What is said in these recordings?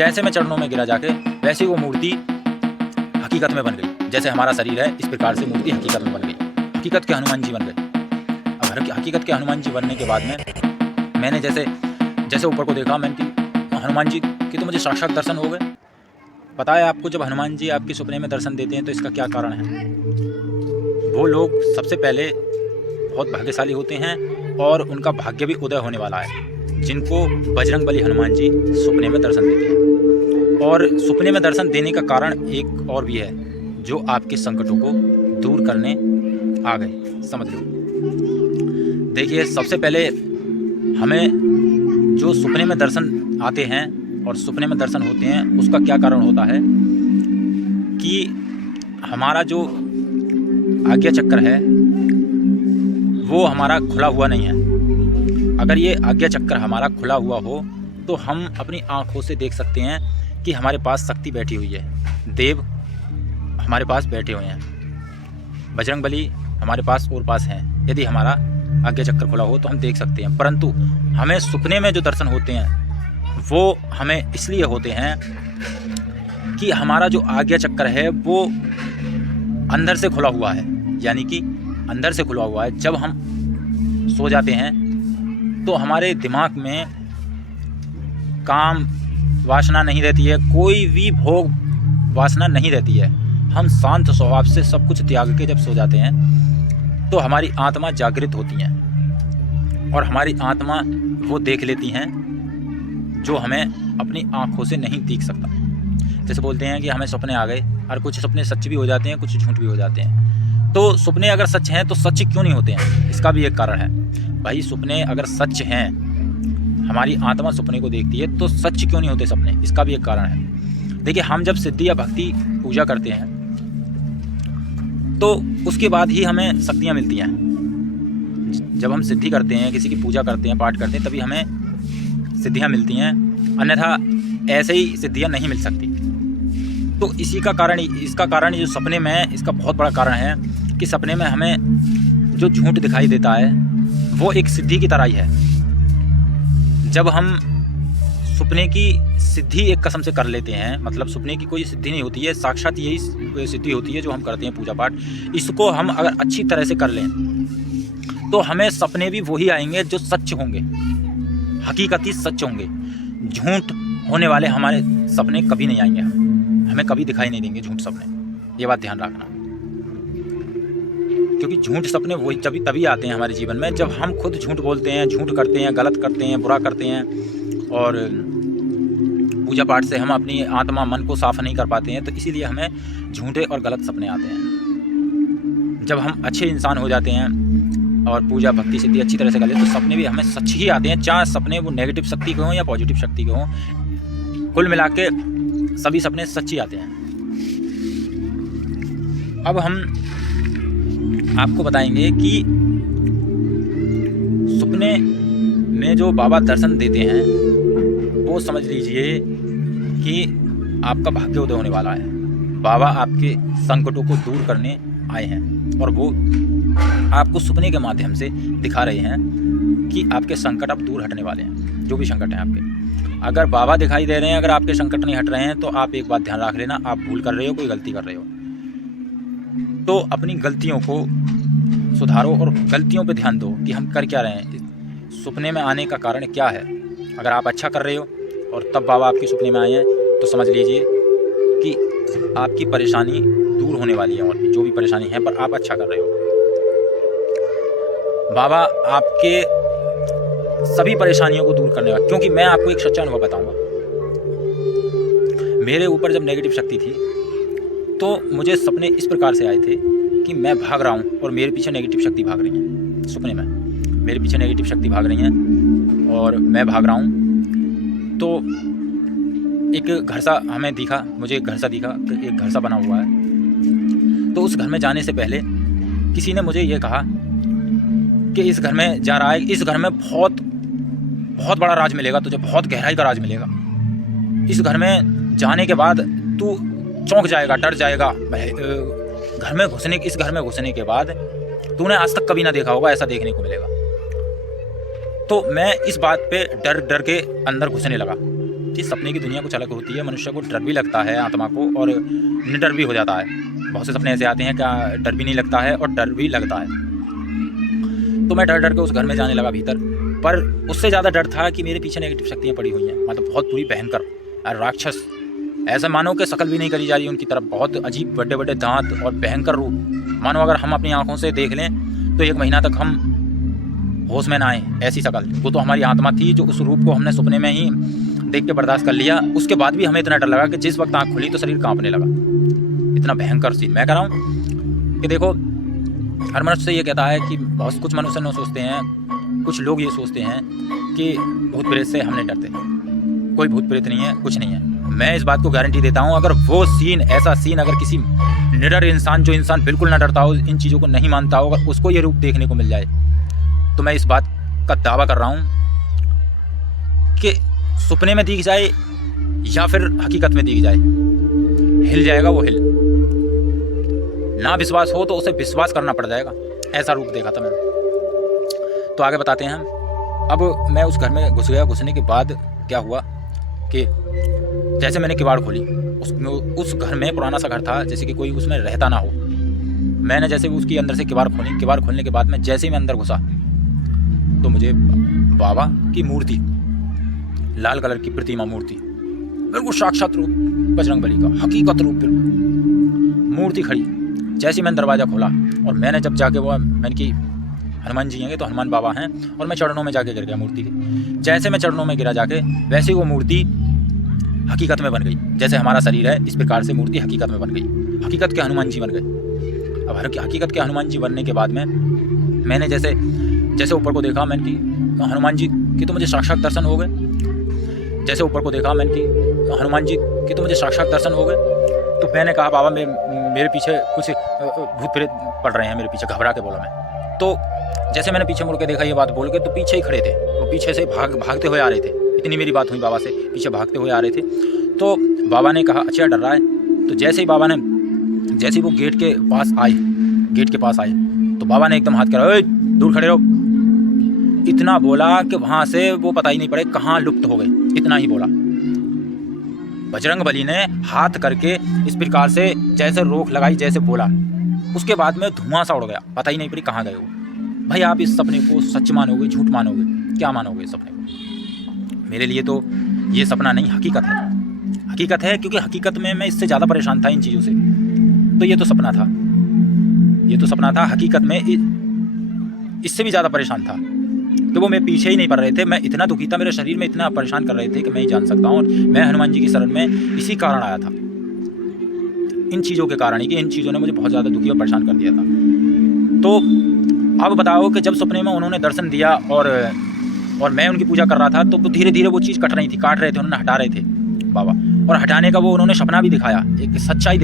जैसे मैं चरणों में गिरा जाके, वैसे वो मूर्ति हकीकत में बन गई। जैसे हमारा शरीर है, इस प्रकार से मूर्ति हकीकत में बन गई। हकीकत के हनुमान जी बन गए। अब हकीकत के हनुमान जी बनने के बाद में मैंने जैसे ऊपर को देखा, मैंने कि हनुमान जी के तो मुझे साक्षात दर्शन हो गए। पता है आपको, जब हनुमान जी आपके सपने में दर्शन देते हैं तो इसका क्या कारण है? वो लोग सबसे पहले बहुत भाग्यशाली होते हैं और उनका भाग्य भी उदय होने वाला है, जिनको बजरंगबली हनुमान जी सपने में दर्शन देते हैं। और सपने में दर्शन देने का कारण एक और भी है, जो आपके संकटों को दूर करने आ गए, समझ लो। देखिए, सबसे पहले हमें जो सपने में दर्शन आते हैं और सपने में दर्शन होते हैं, उसका क्या कारण होता है कि हमारा जो आज्ञा चक्र है वो हमारा खुला हुआ नहीं है। अगर ये आज्ञा चक्र हमारा खुला हुआ हो तो हम अपनी आँखों से देख सकते हैं कि हमारे पास शक्ति बैठी हुई है, देव हमारे पास बैठे हुए हैं, बजरंगबली हमारे पास और पास हैं। यदि हमारा आज्ञा चक्र खुला हो तो हम देख सकते हैं। परंतु हमें सपने में जो दर्शन होते हैं वो हमें इसलिए होते हैं कि हमारा जो आज्ञा चक्र है वो अंदर से खुला हुआ है, यानी कि अंदर से खुला हुआ है। जब हम सो जाते हैं तो हमारे दिमाग में काम वासना नहीं रहती है, कोई भी भोग वासना नहीं रहती है। हम शांत स्वभाव से सब कुछ त्याग के जब सो जाते हैं तो हमारी आत्मा जागृत होती है और हमारी आत्मा वो देख लेती हैं जो हमें अपनी आँखों से नहीं देख सकता। जैसे बोलते हैं कि हमें सपने आ गए, और कुछ सपने सच भी हो जाते हैं, कुछ झूठ भी हो जाते हैं। तो सपने अगर सच हैं तो सच क्यों नहीं होते हैं? इसका भी एक कारण है भाई। सपने अगर सच हैं, हमारी आत्मा सपने को देखती है, तो सच क्यों नहीं होते सपने? इसका भी एक कारण है। देखिए, हम जब सिद्धि या भक्ति पूजा करते हैं तो उसके बाद ही हमें शक्तियाँ मिलती हैं। जब हम सिद्धि करते हैं, किसी की पूजा करते हैं, पाठ करते हैं, तभी हमें सिद्धियाँ मिलती हैं, अन्यथा ऐसे ही सिद्धियाँ नहीं मिल सकती। तो इसका कारण जो सपने में, इसका बहुत बड़ा कारण है कि सपने में हमें जो झूठ दिखाई देता है वो एक सिद्धि की तरह ही है। जब हम सपने की सिद्धि एक कसम से कर लेते हैं, मतलब सपने की कोई सिद्धि नहीं होती है, साक्षात यही सिद्धि होती है जो हम करते हैं पूजा पाठ। इसको हम अगर अच्छी तरह से कर लें तो हमें सपने भी वही आएंगे जो सच होंगे, हकीकती सच होंगे। झूठ होने वाले हमारे सपने कभी नहीं आएंगे, हमें कभी दिखाई नहीं देंगे झूठ सपने। ये बात ध्यान रखना, क्योंकि झूठ सपने वही तभी आते हैं हमारे जीवन में जब हम खुद झूठ बोलते हैं, झूठ करते हैं, गलत करते हैं, बुरा करते हैं, और पूजा पाठ से हम अपनी आत्मा मन को साफ नहीं कर पाते हैं। तो इसीलिए हमें झूठे और गलत सपने आते हैं। जब हम अच्छे इंसान हो जाते हैं और पूजा भक्ति सिद्धि अच्छी तरह से कर लेते हैं तो सपने भी हमें सच ही आते हैं, चाहे सपने वो नेगेटिव शक्ति के हों या पॉजिटिव शक्ति के हों। कुल मिला के सभी सपने सच ही आते हैं। अब हम आपको बताएंगे कि सपने में जो बाबा दर्शन देते हैं वो समझ लीजिए कि आपका भाग्य उदय होने वाला है। बाबा आपके संकटों को दूर करने आए हैं और वो आपको सपने के माध्यम से दिखा रहे हैं कि आपके संकट अब दूर हटने वाले हैं। जो भी संकट हैं आपके, अगर बाबा दिखाई दे रहे हैं, अगर आपके संकट नहीं हट रहे हैं, तो आप एक बात ध्यान रख लेना, आप भूल कर रहे हो, कोई गलती कर रहे हो। तो अपनी गलतियों को सुधारो और गलतियों पे ध्यान दो कि हम कर क्या रहे हैं, सपने में आने का कारण क्या है। अगर आप अच्छा कर रहे हो और तब बाबा आपके सपने में आए हैं तो समझ लीजिए कि आपकी परेशानी दूर होने वाली है, और जो भी परेशानी है पर आप अच्छा कर रहे हो। बाबा आपके सभी परेशानियों को दूर करने वाला, क्योंकि मैं आपको एक सच्चा अनुभव बताऊंगा। मेरे ऊपर जब नेगेटिव शक्ति थी तो मुझे सपने इस प्रकार से आए थे कि मैं भाग रहा हूँ और मेरे पीछे नेगेटिव शक्ति भाग रही है। सपने में मेरे पीछे नेगेटिव शक्ति भाग रही हैं और मैं भाग रहा हूँ। तो एक घर सा हमें दिखा, मुझे एक घर सा दिखा, एक घर सा बना हुआ है। तो उस घर में जाने से पहले किसी ने मुझे ये कहा कि इस घर में जा रहा है, इस घर में बहुत बहुत बड़ा राज मिलेगा तुझे, बहुत गहराई का राज मिलेगा। इस घर में जाने के बाद तू चौंक जाएगा, डर जाएगा। इस घर में घुसने के बाद तूने आज तक कभी ना देखा होगा, ऐसा देखने को मिलेगा। तो मैं इस बात पे डर डर के अंदर घुसने लगा कि सपने की दुनिया कुछ अलग होती है। मनुष्य को डर भी लगता है, आत्मा को, और निडर भी हो जाता है। बहुत से सपने ऐसे आते हैं क्या डर भी नहीं लगता है और डर भी लगता है। तो मैं डर डर के उस घर में जाने लगा भीतर, पर उससे ज़्यादा डर था कि मेरे पीछे नेगेटिव शक्तियाँ पड़ी हुई हैं, मतलब बहुत बुरी भयंकर राक्षस, ऐसा मानो कि शकल भी नहीं करी जा रही उनकी तरफ, बहुत अजीब बड़े बड़े दांत और भयंकर रूप, मानो अगर हम अपनी आंखों से देख लें तो 1 महीना तक हम होश में ना आए, ऐसी शकल। वो तो हमारी आत्मा थी जो उस रूप को हमने सपने में ही देख के बर्दाश्त कर लिया। उसके बाद भी हमें इतना डर लगा कि जिस वक्त आँख खुली तो शरीर कांपने लगा। इतना भयंकर सीन। मैं कह रहा हूँ कि देखो, हर मनुष्य ये कहता है कि बहुत कुछ मनुष्य न सोचते हैं, कुछ लोग ये सोचते हैं कि भूत प्रेत से हम नहीं डरते। कोई भूत प्रेत नहीं है, कुछ नहीं है। मैं इस बात को गारंटी देता हूँ, अगर वो सीन, ऐसा सीन अगर किसी निडर इंसान, जो इंसान बिल्कुल ना डरता हो, इन चीज़ों को नहीं मानता हो, अगर उसको ये रूप देखने को मिल जाए, तो मैं इस बात का दावा कर रहा हूँ कि सपने में दिख जाए या फिर हकीकत में दिख जाए, हिल जाएगा वो, हिल। ना विश्वास हो तो उसे विश्वास करना पड़ जाएगा। ऐसा रूप देखा था मैंने। तो आगे बताते हैं हम। अब मैं उस घर में घुस गया। घुसने के बाद क्या हुआ कि जैसे मैंने किवाड़ खोली, उस घर में पुराना सा घर था, जैसे कि कोई उसमें रहता ना हो। मैंने जैसे उसकी अंदर से किवाड़ खोली, किवाड़ खोलने के बाद में जैसे ही मैं अंदर घुसा तो मुझे बाबा की मूर्ति, लाल कलर की प्रतिमा मूर्ति, बिल्कुल साक्षात रूप बजरंगबली का, हकीकत रूप, बिल्कुल मूर्ति खड़ी। जैसे ही मैंने दरवाज़ा खोला और मैंने जब जाके वो, मैंने कि हनुमान जी हैं तो हनुमान बाबा हैं, और मैं चरणों में जाके गिर गया मूर्ति के। जैसे मैं चरणों में गिरा जाके, वैसे ही वो मूर्ति हकीकत में बन गई। जैसे हमारा शरीर है, इस प्रकार से मूर्ति हकीकत में बन गई। हकीकत के हनुमान जी बन गए। अब हकीकत के हनुमान जी बनने के बाद में मैंने जैसे जैसे ऊपर को देखा, मैंने कि हनुमान जी की तो मुझे साक्षात दर्शन हो गए। जैसे ऊपर को देखा, मैंने कि हनुमान जी की तो मुझे साक्षात दर्शन हो गए। तो मैंने कहा बाबा मेरे पीछे कुछ भूत प्रेत पड़ रहे हैं, मेरे पीछे, घबरा के बोला मैं। तो जैसे मैंने पीछे मुड़ के देखा ये बात बोल के, तो पीछे ही खड़े थे वो, पीछे से भागते हुए आ रहे थे। इतनी मेरी बात हुई बाबा से, पीछे भागते हुए आ रहे थे। तो बाबा ने कहा अच्छा डर रहा है। तो जैसे ही बाबा ने, जैसे ही वो गेट के पास आए तो बाबा ने एकदम हाथ करा, ओए दूर खड़े रहो। इतना बोला कि वहाँ से वो पता ही नहीं पड़े कहाँ लुप्त हो गए। इतना ही बोला। बजरंगबली ने हाथ करके इस प्रकार से जैसे रोक लगाई, जैसे बोला, उसके बाद में धुआं सा उड़ गया, पता ही नहीं पड़ी कहाँ गए वो। भाई आप इस सपने को सच मानोगे, झूठ मानोगे, क्या मानोगे इस सपने को? मेरे लिए तो ये सपना नहीं, हकीकत है। हकीकत है, क्योंकि हकीकत में मैं इससे ज़्यादा परेशान था इन चीज़ों से। तो ये तो सपना था, ये तो सपना था। हकीकत में इससे भी ज़्यादा परेशान था। तो वो मेरे पीछे ही नहीं पड़ रहे थे। मैं इतना दुखी था, मेरे शरीर में इतना परेशान कर रहे थे कि मैं ही जान सकता हूँ। और मैं हनुमान जी की शरण में इसी कारण आया था, इन चीज़ों के कारण ही, कि इन चीज़ों ने मुझे बहुत ज़्यादा दुखी और परेशान कर दिया था। तो अब बताओ कि जब सपने में उन्होंने दर्शन दिया और मैं उनकी पूजा कर रहा था, तो धीरे धीरे वो चीज़ काट रही थी, उन्होंने हटा रहे थे बाबा। और हटाने का वो उन्होंने सपना भी दिखाया, एक सच्चाई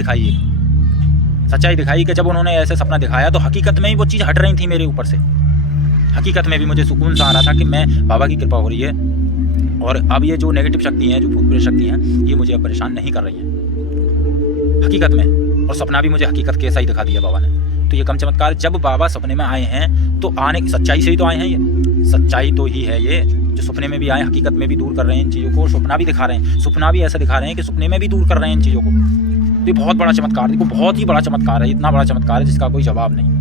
दिखाई कि जब उन्होंने ऐसे सपना दिखाया तो हकीकत में ही वो चीज़ हट रही थी मेरे ऊपर से। हकीकत में भी मुझे सुकून सा आ रहा था कि मैं, बाबा की कृपा हो रही है, और अब ये जो नेगेटिव शक्ति हैं, जो भूत प्रेत शक्ति हैं, ये मुझे अब परेशान नहीं कर रही हैं हकीकत में। और सपना भी मुझे हकीकत कैसा ही दिखा दिया बाबा ने। तो ये कम चमत्कार, जब बाबा सपने में आए हैं तो आने की सच्चाई से ही तो आए हैं। ये सच्चाई तो ही है, ये जो सपने में भी आए, हकीकत में भी दूर कर रहे हैं इन चीज़ों को। सपना भी दिखा रहे हैं, सपना भी ऐसा दिखा रहे हैं कि सपने में भी दूर कर रहे हैं इन चीज़ों को। तो ये बहुत बड़ा चमत्कार, देखो बहुत ही बड़ा चमत्कार है, इतना बड़ा चमत्कार है जिसका कोई जवाब नहीं।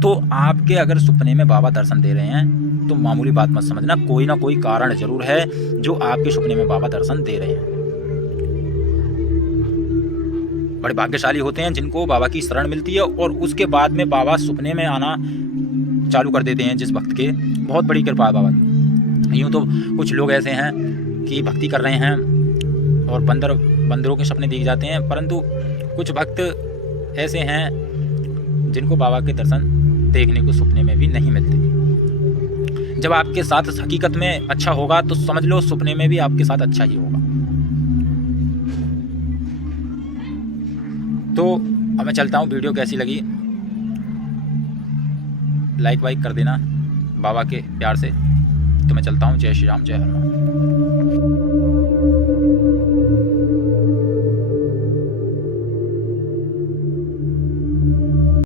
तो आपके अगर सपने में बाबा दर्शन दे रहे हैं तो मामूली बात मत समझना, कोई ना कोई कारण जरूर है जो आपके सपने में बाबा दर्शन दे रहे हैं। बड़े भाग्यशाली होते हैं जिनको बाबा की शरण मिलती है और उसके बाद में बाबा सपने में आना चालू कर देते हैं जिस भक्त के। बहुत बड़ी कृपा है बाबा की। यूँ तो कुछ लोग ऐसे हैं कि भक्ति कर रहे हैं और बंदरों के सपने दिख जाते हैं, परंतु कुछ भक्त ऐसे हैं जिनको बाबा के दर्शन देखने को सपने में भी नहीं मिलते। जब आपके साथ हकीकत में अच्छा होगा तो समझ लो सपने में भी आपके साथ अच्छा ही होगा। तो अब मैं चलता हूँ। वीडियो कैसी लगी लाइक वाइक कर देना बाबा के प्यार से। तो मैं चलता हूँ। जय श्री राम, जय हनुमान।